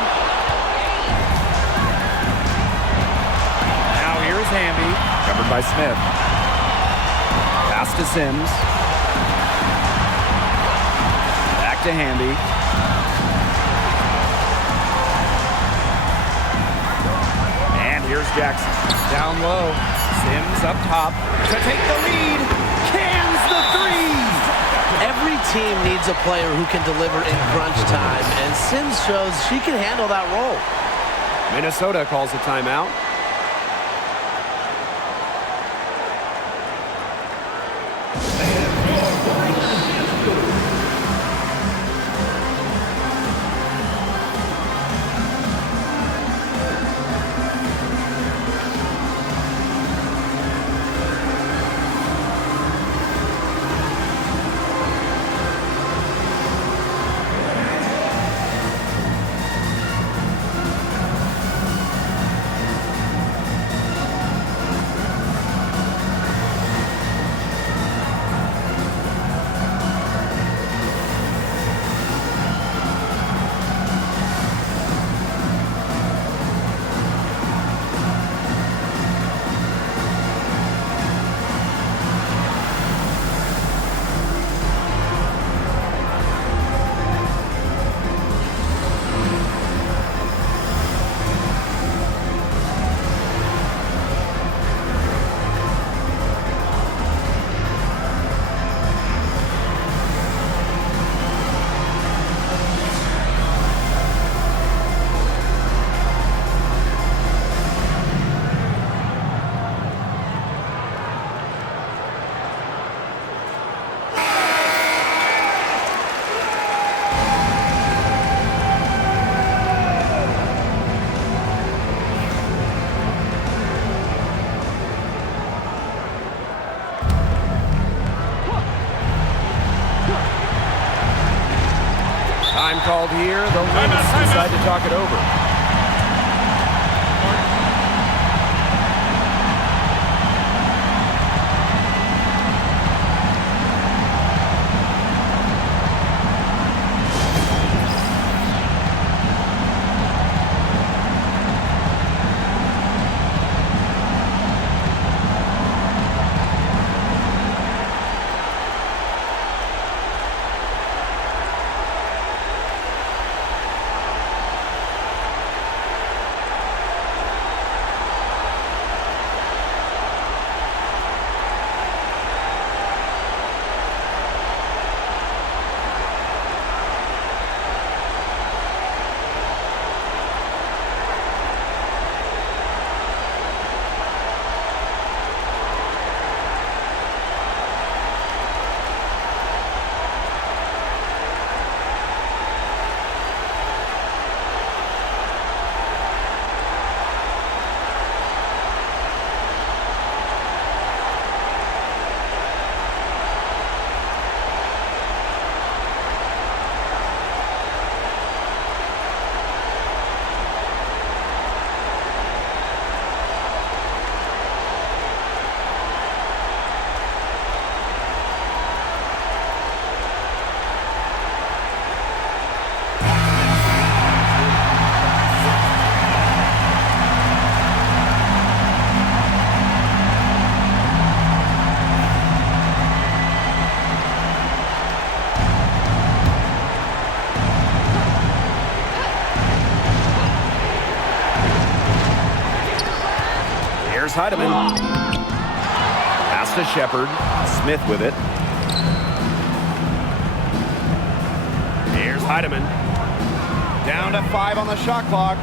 Now here's Hamby. Covered by Smith. Pass to Sims. Back to Hamby. And here's Jackson. Down low. Sims up top to take the lead. Cans the 3. Every team needs a player who can deliver in crunch time, and Sims shows she can handle that role. Minnesota calls a timeout. Time called here. The Lynx decide to talk it over. Here's Heidemann. Pass to Shepard. Smith with it. Here's Heidemann. Down to 5 on the shot clock.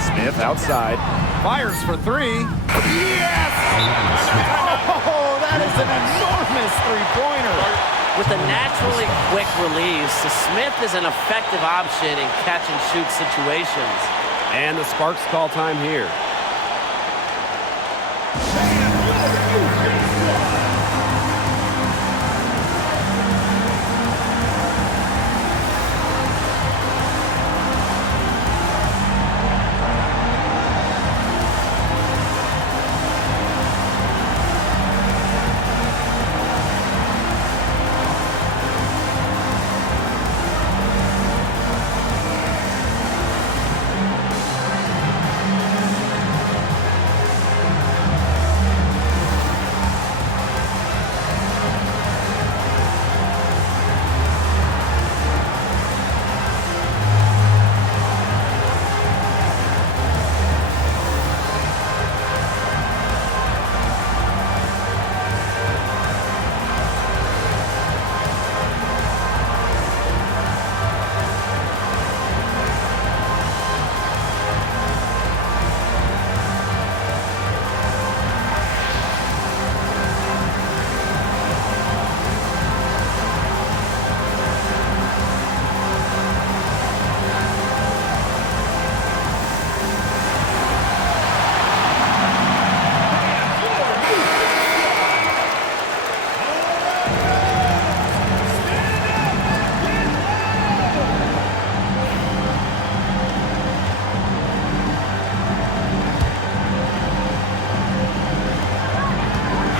Smith outside. Fires for 3. Yes! Oh, that is an enormous three-pointer. With a naturally quick release, Smith is an effective option in catch-and-shoot situations. And the Sparks call time here.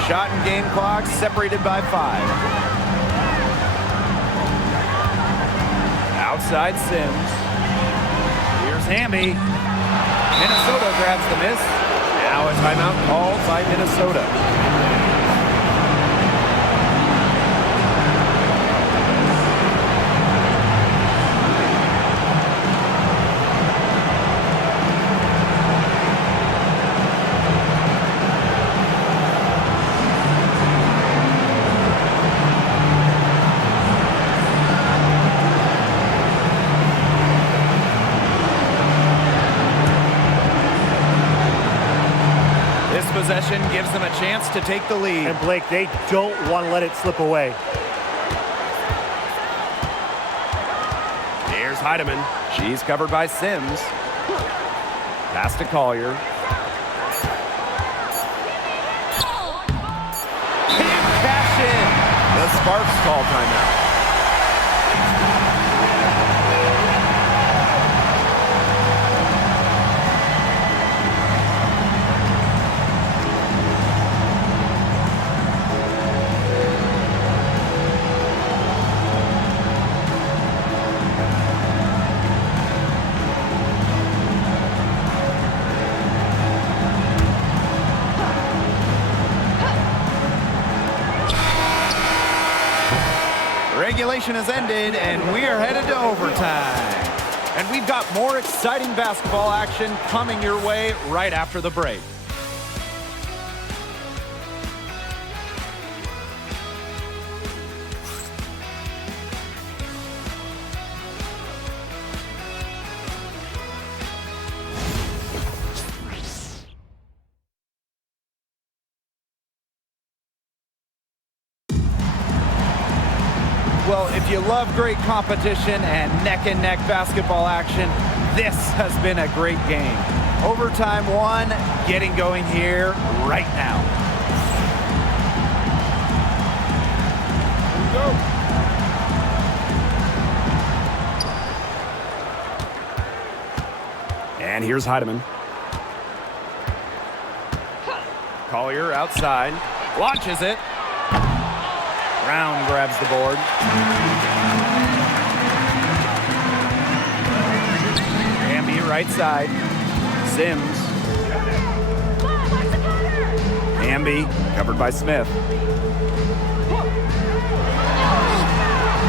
Shot and game clock separated by 5. Outside Sims. Here's Hamby. Minnesota grabs the miss. Now a timeout called by Minnesota. Possession gives them a chance to take the lead. And Blake, they don't want to let it slip away. Here's Heidemann. She's covered by Sims. Pass to Collier. Can't cash in. The Sparks call timeout. Regulation has ended, and we are headed to overtime. And we've got more exciting basketball action coming your way right after the break. Well, if you love great competition and neck-and-neck basketball action, this has been a great game. Overtime 1, getting going here right now. Here we go. And here's Heidemann. Collier outside, launches it. Brown grabs the board. Hamby right side. Sims. Hamby covered by Smith.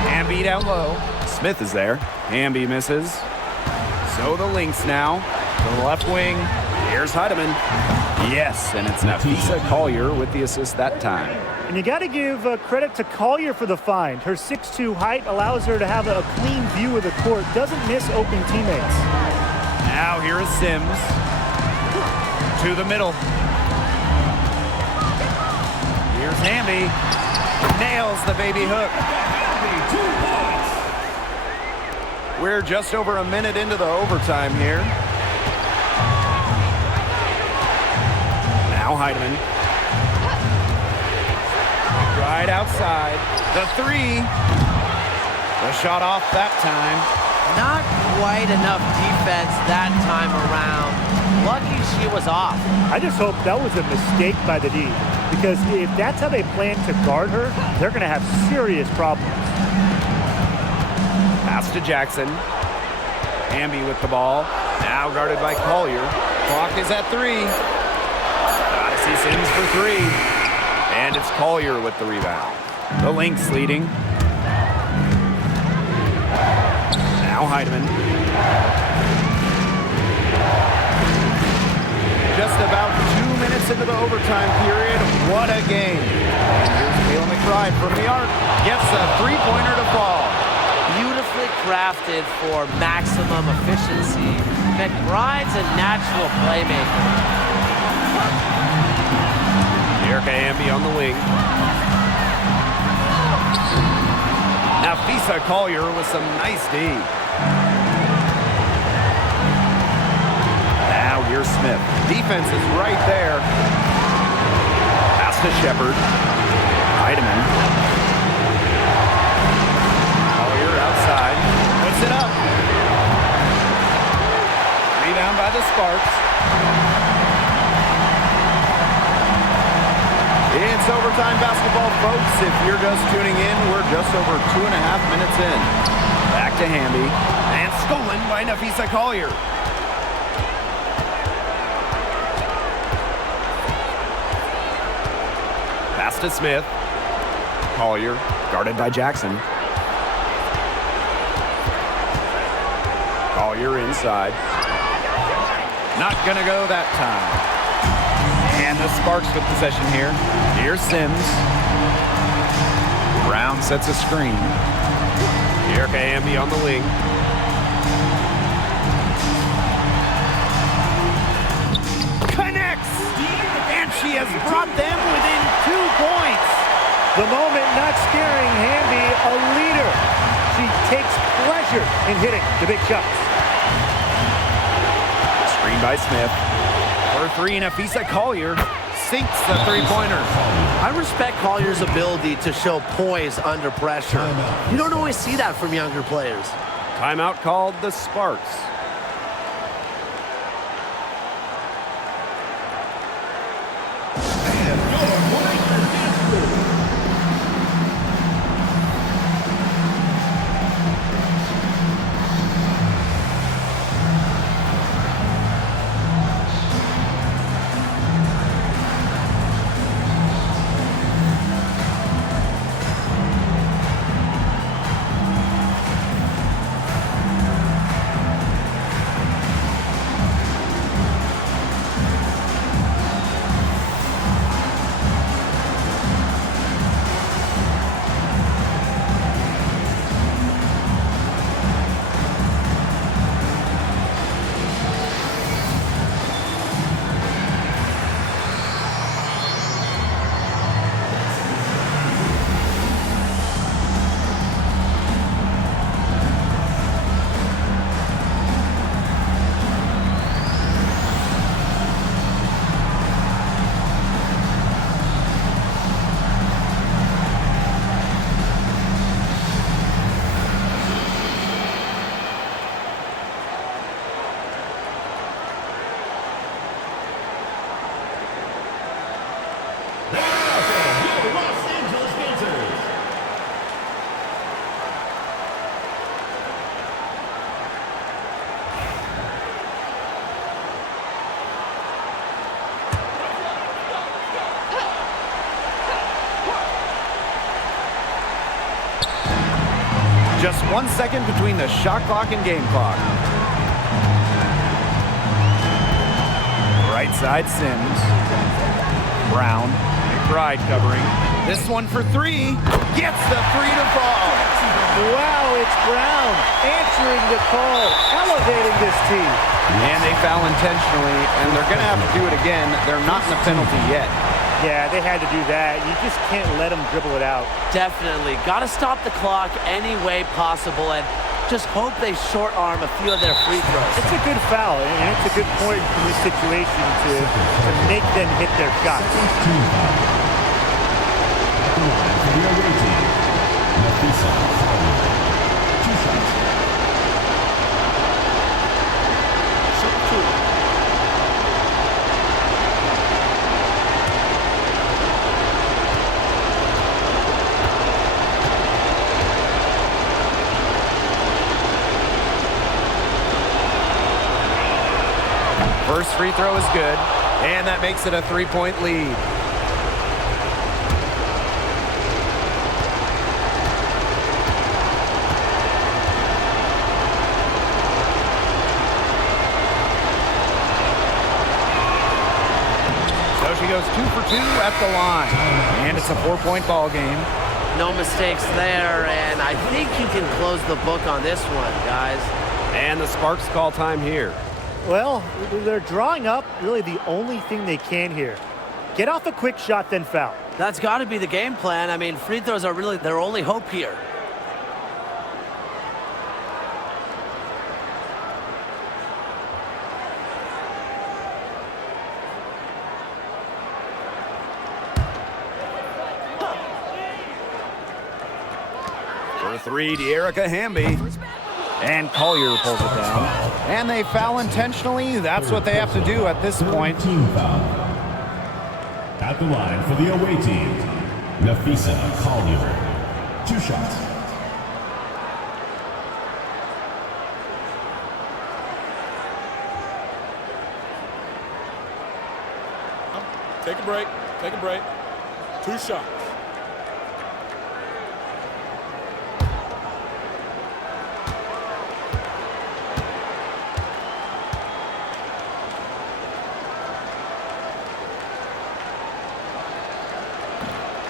Hamby down low. Smith is there. Hamby misses. So the Lynx now to the left wing. Here's Heidemann. Yes, and it's Nafisa Collier with the assist that time. And you got to give credit to Collier for the find. Her 6'2" height allows her to have a clean view of the court, doesn't miss open teammates. Now here is Sims to the middle. Here's Hamby. Nails the baby hook. 2 points. We're just over a minute into the overtime here. Now Heidemann. Right outside. The three. The shot off that time. Not quite enough defense that time around. Lucky she was off. I just hope that was a mistake by the D, because if that's how they plan to guard her, they're going to have serious problems. Pass to Jackson. Hamby with the ball. Now guarded by Collier. Clock is at 3. Gotta see Sims for 3. And it's Collier with the rebound. The Lynx leading. Now Heidemann. Just about 2 minutes into the overtime period. What a game. And here's Kayla McBride from the arc. Gets a three-pointer to fall. Beautifully crafted for maximum efficiency. McBride's a natural playmaker. Erica Hamby on the wing. Nafisa Collier with some nice D. Now here's Smith. Defense is right there. Pass to Shepard. Heidemann. Collier outside. Puts it up. Rebound by the Sparks. It's overtime basketball, folks. If you're just tuning in, we're just over 2.5 minutes in. Back to Hamby. And stolen by Nafisa Collier. Pass to Smith. Collier guarded by Jackson. Collier inside. Not gonna go that time. And the Sparks with possession here. Here's Sims. Brown sets a screen. Erica Hamby on the wing. Connects! And she has brought them within 2 points. The moment not scaring Hamby, a leader. She takes pleasure in hitting the big shots. Screen by Smith. For 3, Nafisa Collier sinks the three-pointer. I respect Collier's ability to show poise under pressure. You don't always see that from younger players. Timeout called the Sparks. And your point is good. Just 1 second between the shot clock and game clock. Right side, Sims. Brown. McBride covering. This one for three. Gets the three to fall. Wow, it's Brown answering the call, elevating this team. And they foul intentionally, and they're going to have to do it again. They're not in the penalty yet. Yeah, they had to do that. You just can't let them dribble it out. Definitely. Got to stop the clock any way possible and just hope they short arm a few of their free throws. It's a good foul, and it's a good point in this situation to make them hit their shots. First free throw is good, and that makes it a three-point lead. So she goes 2 for 2 at the line, and it's a 4-point ball game. No mistakes there, and I think you can close the book on this one, guys. And the Sparks call time here. Well, they're drawing up really the only thing they can here. Get off a quick shot, then foul. That's got to be the game plan. I mean, free throws are really their only hope here. For three, De'Erica Hamby. And Collier pulls it down. And they foul intentionally. That's what they have to do at this point. Team foul. At the line for the away team, Nafisa Collier. 2 shots. Take a break. Take a break. 2 shots.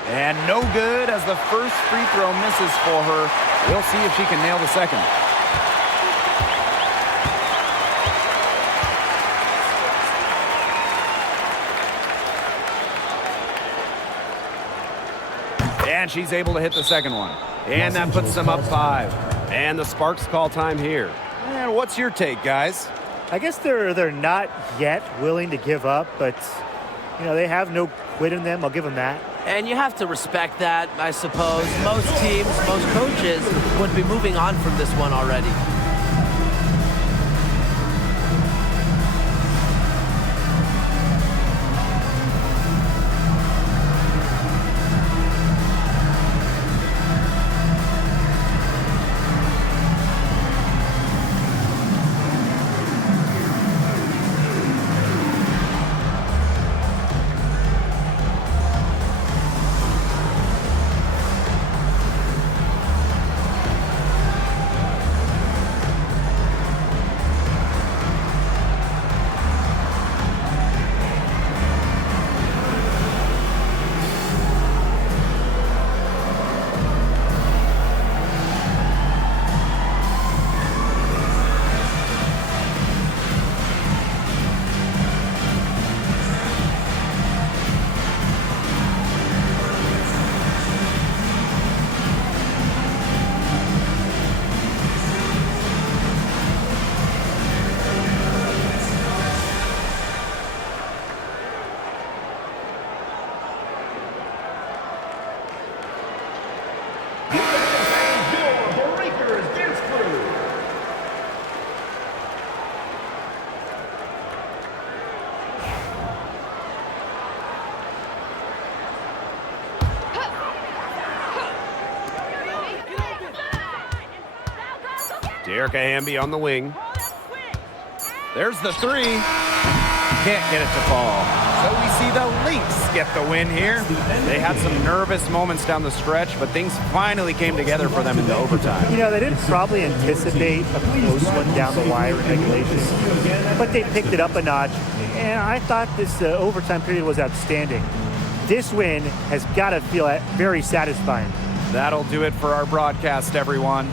And no good as the first free throw misses for her. We'll see if she can nail the second. And she's able to hit the second one. And that puts them up 5. And the Sparks call time here. And what's your take, guys? I guess they're not yet willing to give up, but you know, they have no quit in them. I'll give them that. And you have to respect that, I suppose. Most teams, most coaches would be moving on from this one already. De'Erica Hamby on the wing. There's the three. Can't get it to fall. So we see the Lynx get the win here. They had some nervous moments down the stretch, but things finally came together for them in the overtime. You know, they didn't probably anticipate a close one down the wire in regulation, but they picked it up a notch, and I thought this overtime period was outstanding. This win has got to feel very satisfying. That'll do it for our broadcast, everyone.